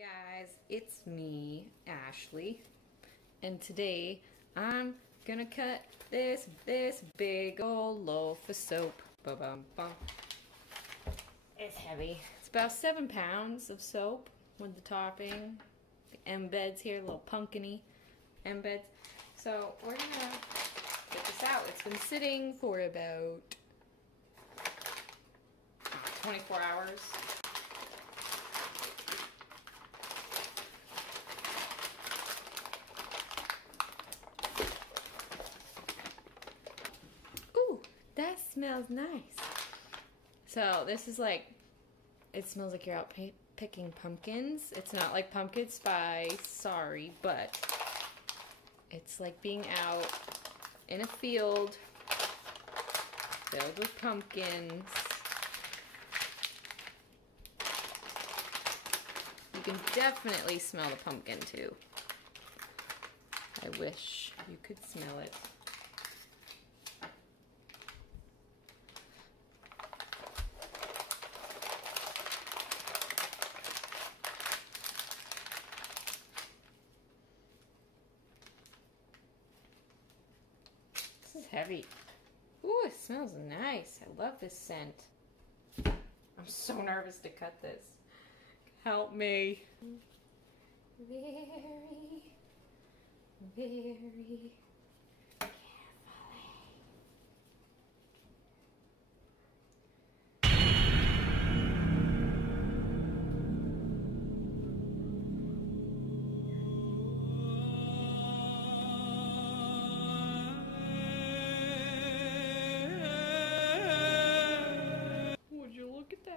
Guys, it's me, Ashley, and today I'm gonna cut this big old loaf of soap. Ba-bum-bum. It's heavy. It's about 7 pounds of soap with the topping, the embeds here, little pumpkin-y embeds. So we're gonna get this out. It's been sitting for about 24 hours. That smells nice. So this is like, it smells like you're out picking pumpkins. It's not like pumpkin spice, sorry, but it's like being out in a field filled with pumpkins. You can definitely smell the pumpkin too. I wish you could smell it. This is heavy. Ooh, it smells nice. I love this scent. I'm so nervous to cut this. Help me. Very carefully. Would you look at that?